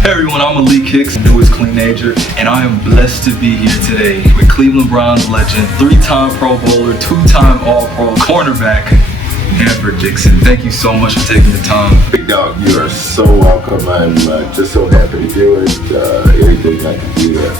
Hey everyone, I'm Malik Hicks, newest CLEnager, and I am blessed to be here today with Cleveland Browns legend, 3-time Pro Bowler, 2-time All-Pro, cornerback, Hanford Dixon. Thank you so much for taking the time. Big dog, you are so welcome. I'm just so happy to do it. Anything I can do to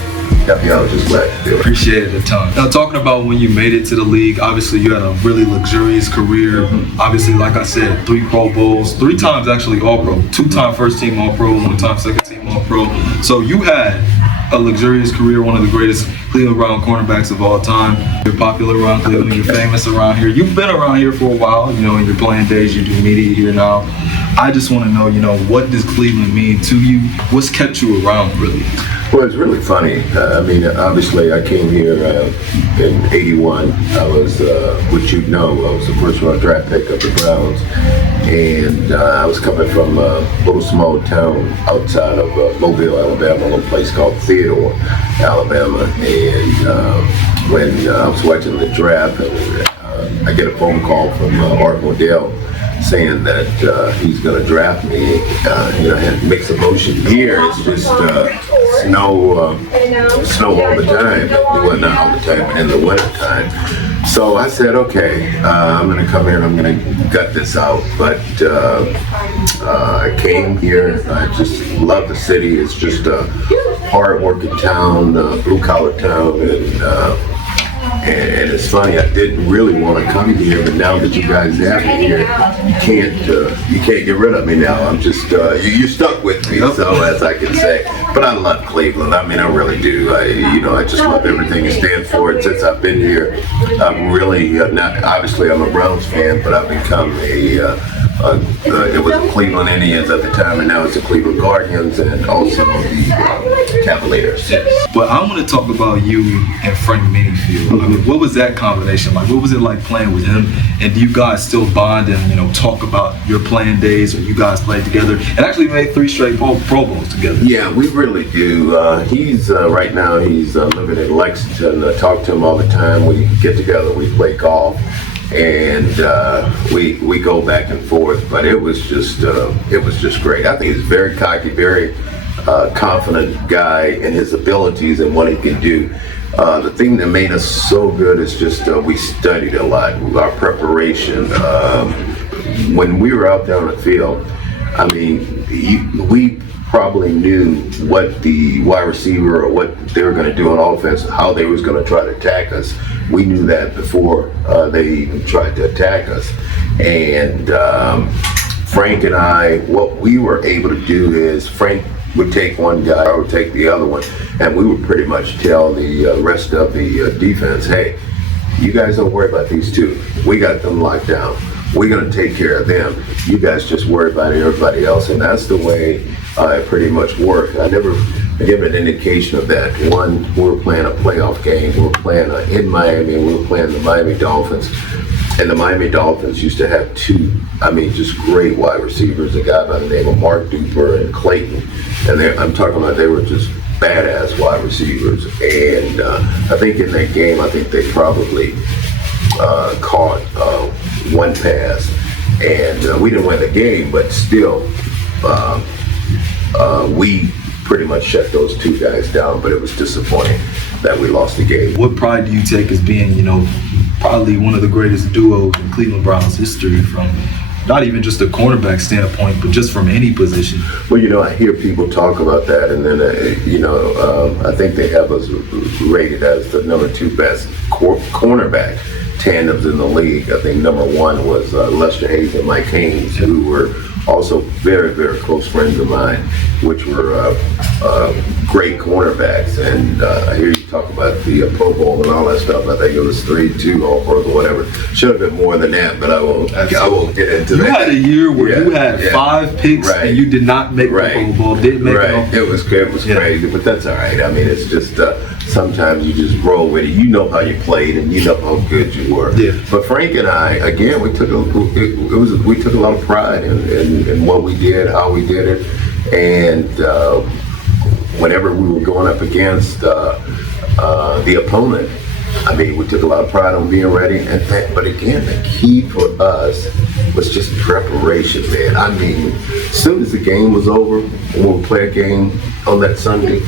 help you out, just glad to do it. Appreciate it a ton. Now, talking about when you made it to the league, obviously you had a really luxurious career. Obviously, like I said, 3 Pro Bowls, 3 times actually All-Pro, 2-time first-team All-Pro, 1-time second-team All-Pro. So you had a luxurious career, one of the greatest Cleveland Brown cornerbacks of all time. You're popular around Cleveland, you're famous around here. You've been around here for a while, you know, in your playing days, you do media here now. I just want to know, what does Cleveland mean to you? What's kept you around, really? Well, it's really funny. I mean, obviously, I came here in '81. I was, which you know, I was the first-round draft pick of the Browns, and I was coming from a little small town outside of Mobile, Alabama, a little place called Theodore, Alabama. And when I was watching the draft, I get a phone call from Art Modell saying that he's going to draft me. I had mixed emotion here. It's just snow all the time. Well, not all the time, but in the winter time. So I said, okay, I'm going to come here and I'm going to gut this out. But I came here. I just love the city. It's just a hard-working town, blue-collar town, and it's funny, I didn't really want to come here, but now that you guys have me here, you can't get rid of me now. I'm just you're stuck with me, so as I can say. But I love Cleveland. I mean, I really do. I just love everything you stand for. And since I've been here, I'm really not. Obviously, I'm a Browns fan, but I've become it was the Cleveland Indians at the time, and now it's the Cleveland Guardians, and also the CLEnagers. But I want to talk about you and Frank Minifield. I mean, what was that combination like? What was it like playing with him? And do you guys still bond and talk about your playing days, or you guys played together and actually made 3 straight Pro Bowls together? Yeah, we really do. He's right now he's living in Lexington. I talk to him all the time. We get together, we play golf, and we go back and forth. But it was just great. I think he's very cocky, very confident guy in his abilities and what he can do. The thing that made us so good is just we studied a lot. Our preparation. When we were out there on the field, I mean, we probably knew what the wide receiver or what they were going to do on offense, how they was going to try to attack us. We knew that before they even tried to attack us. And Frank and I, what we were able to do is Frank would take one guy, I would take the other one, and we would pretty much tell the rest of the defense, hey, you guys don't worry about these 2. We got them locked down. We're going to take care of them. You guys just worry about everybody else. And that's the way it pretty much worked. I never give an indication of that. One, we were playing a playoff game. We were playing in Miami, and we were playing the Miami Dolphins. And the Miami Dolphins used to have 2, just great wide receivers, a guy by the name of Mark Duper and Clayton. And I'm talking about they were just badass wide receivers. And I think in that game, they probably caught 1 pass. And we didn't win the game, but still, we pretty much shut those 2 guys down, but it was disappointing that we lost the game. What pride do you take as being, probably one of the greatest duos in Cleveland Browns history, from not even just a cornerback standpoint, but just from any position? Well, I hear people talk about that, and then, I think they have us rated as the number 2 best cornerback tandems in the league. I think number 1 was Lester Hayes and Mike Haynes, who were also very, very close friends of mine, which were great cornerbacks. And I hear you talk about the Pro Bowl and all that stuff. I think it was 3-2 All-Pro or whatever. Should have been more than that, but I won't get into that. You had a year where you had 5 picks and you did not make the Pro Bowl. Didn't make it. It was crazy, but that's all right. I mean, it's just sometimes you just roll with it. You know how you played and you know how good you were. Yeah. But Frank and I, again, we took a lot of pride in what we did, how we did it, and whenever we were going up against the opponent, I mean, we took a lot of pride on being ready, but again, the key for us was just preparation, man. I mean, as soon as the game was over, when we play a game on that Sunday,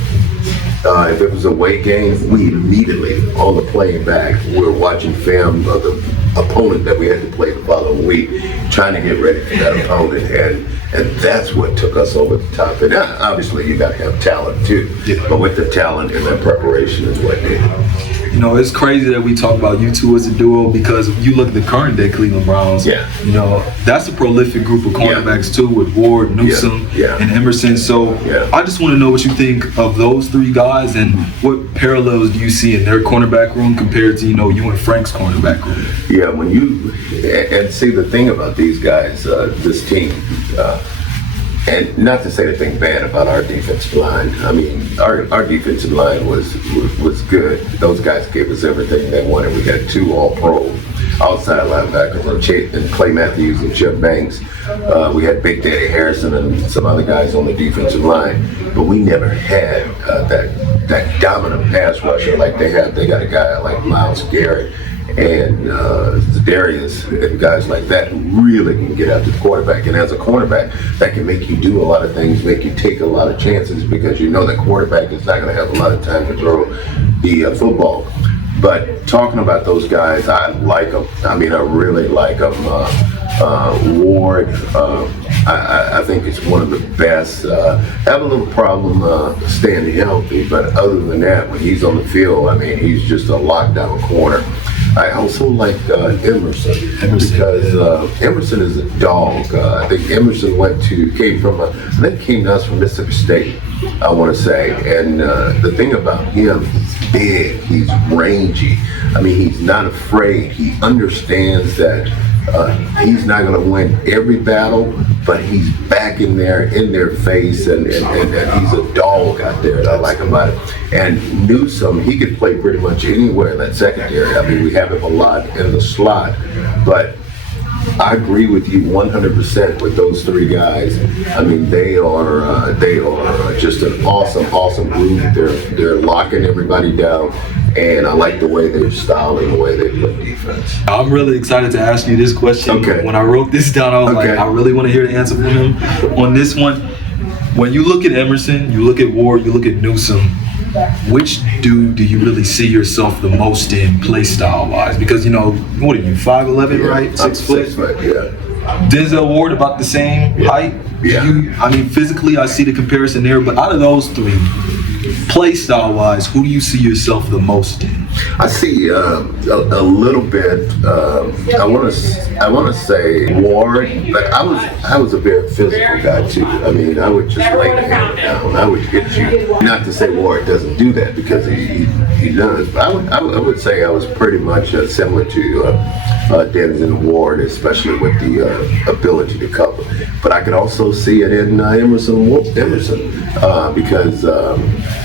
if it was a away game, we immediately, on the plane back, we were watching film of the opponent that we had to play the following week, trying to get ready for that opponent, and that's what took us over the top. And obviously, you got to have talent too, but with the talent and that preparation is what did it. You know, it's crazy that we talk about you two as a duo, because if you look at the current day Cleveland Browns, you know, that's a prolific group of cornerbacks too, with Ward, Newsome, and Emerson. So I just want to know what you think of those three guys, and what parallels do you see in their cornerback room compared to, you know, you and Frank's cornerback room? Yeah, when you, and see the thing about these guys, this team, and not to say anything bad about our defensive line. I mean, our defensive line was good. Those guys gave us everything they wanted. We had 2 All-Pro outside linebackers, and Clay Matthews and Jeff Banks. We had Big Daddy Harrison and some other guys on the defensive line, but we never had that dominant pass rusher like they have. They got a guy like Myles Garrett and Darius and guys like that who really can get after the quarterback. And as a cornerback, that can make you do a lot of things, make you take a lot of chances, because you know the quarterback is not going to have a lot of time to throw the football. But talking about those guys, I like them. I mean, I really like them. Ward, I think it's one of the best. Have a little problem staying healthy, but other than that, when he's on the field, I mean, he's just a lockdown corner. I also like Emerson, because Emerson is a dog. I think Emerson came to us from Mississippi State, I want to say. And the thing about him, he's big, he's rangy. I mean, he's not afraid. He understands that he's not going to win every battle, but he's back in their face, and he's a dog out there, and I like him about it. And Newsome, he could play pretty much anywhere in that secondary. I mean, we have him a lot in the slot, but I agree with you 100% with those three guys. I mean, they are just an awesome group. They're locking everybody down, and I like the way they're styling, the way they play defense. I'm really excited to ask you this question. Okay. When I wrote this down, I was like, I really want to hear the answer from him on this one. When you look at Emerson, you look at Ward, you look at Newsome, which dude do you really see yourself the most in, play style wise? Because, you know, what are you, 5'11", right? 6 foot? 6 foot, yeah. Denzel Ward about the same height. Yeah. I mean, physically, I see the comparison there, but out of those three, play style wise, who do you see yourself the most in? I see a little bit. I want to say Ward, but I was a very physical guy too. I mean, I would just lay the hammer down. I would hit you. Not to say Ward doesn't do that, because he does. But I would say I was pretty much similar to Denzel Ward, especially with the ability to cover. But I could also see it in Emerson, because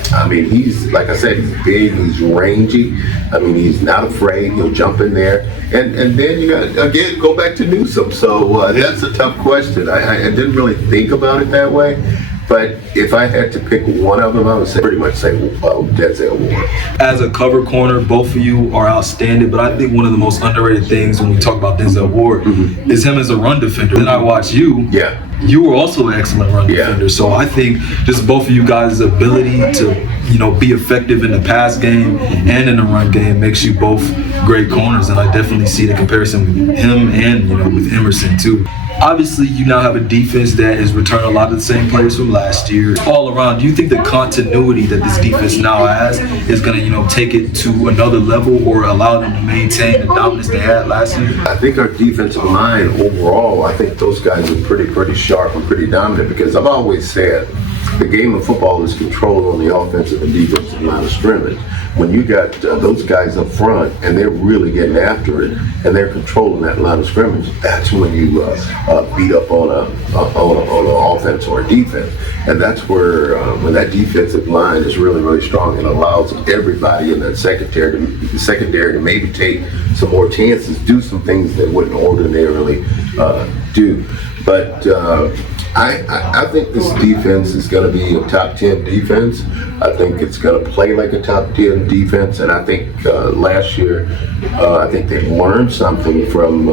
I mean, he's, like I said, he's big, he's rangy. I mean, he's not afraid. He'll jump in there. And then you got, again, go back to Newsome. So that's a tough question. I didn't really think about it that way. But if I had to pick one of them, I would pretty much say Denzel Ward. As a cover corner, both of you are outstanding, but I think one of the most underrated things when we talk about Denzel Ward is him as a run defender. Then I watch you. Yeah. You were also an excellent run defender. So I think just both of you guys' ability to, you know, be effective in the pass game and in the run game makes you both great corners. And I definitely see the comparison with him and, you know, with Emerson too. Obviously, you now have a defense that is returning a lot of the same players from last year. All around, do you think the continuity that this defense now has is going to, you know, take it to another level or allow them to maintain the dominance they had last year? I think our defensive line overall, I think those guys are pretty sharp and pretty dominant, because I've always said the game of football is controlled on the offensive and defensive line of scrimmage. When you got those guys up front and they're really getting after it and they're controlling that line of scrimmage, that's when you beat up on an offense or a defense. And that's where when that defensive line is really strong, it allows everybody in that secondary to maybe take some more chances, do some things they wouldn't ordinarily do. But I think this defense is going to be a top 10 defense. I think it's going to play like a top 10 defense, and I think last year, I think they learned something from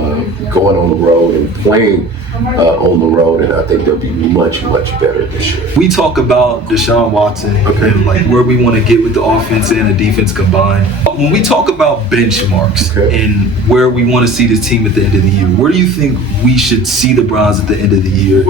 going on the road and playing on the road, and I think they'll be much better this year. We talk about Deshaun Watson and like where we want to get with the offense and the defense combined. When we talk about benchmarks and where we want to see this team at the end of the year, where do you think we should see the Browns at the end of the year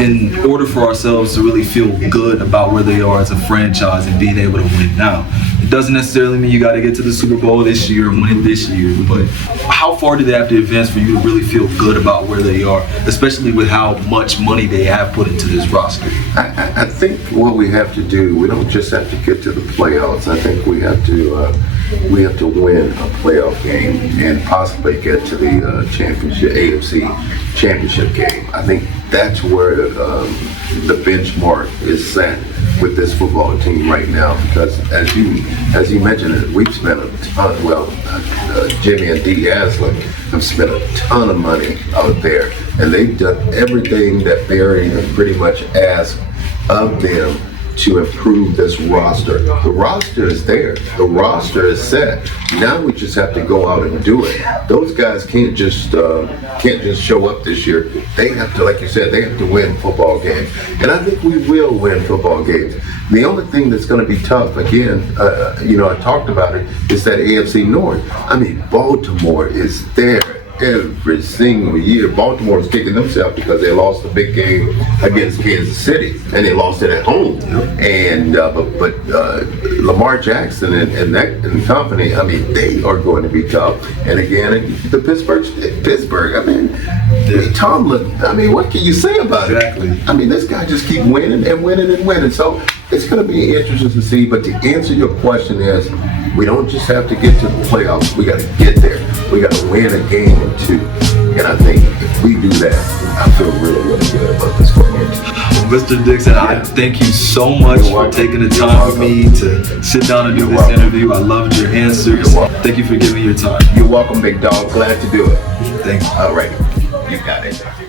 in order for ourselves to really feel good about where they are as a franchise and being able to win? Now, it doesn't necessarily mean you got to get to the Super Bowl this year and win this year, but how far do they have to advance for you to really feel good about where they are, especially with how much money they have put into this roster? I think what we have to do, we don't just have to get to the playoffs. I think we have to win a playoff game and possibly get to the championship, AFC championship game. I think that's where the benchmark is set with this football team right now, because as you mentioned, we've spent a ton. Well, Jimmy and Dee Aslan have spent a ton of money out there, and they've done everything that Barry has pretty much asked of them to improve this roster. The roster is there. The roster is set. Now we just have to go out and do it. Those guys can't just show up this year. They have to, like you said, they have to win football games. And I think we will win football games. The only thing that's going to be tough, again, I talked about it, is that AFC North. I mean, Baltimore is there every single year. Baltimore is kicking themselves because they lost the big game against Kansas City, and they lost it at home. And but Lamar Jackson and company, I mean, they are going to be tough. And again, the Pittsburgh. I mean, Tomlin. I mean, what can you say about it? I mean, this guy just keep winning and winning and winning. So it's going to be interesting to see. But to answer your question is, we don't just have to get to the playoffs. We got to get there. We got to win a game or two. And I think if we do that, I feel really good about this football team. Well, Mr. Dixon, I thank you so much for taking the time for me to sit down and do this interview. I loved your answers. Thank you for giving me your time. You're welcome, big dog. Glad to do it. Thanks. All right. You got it.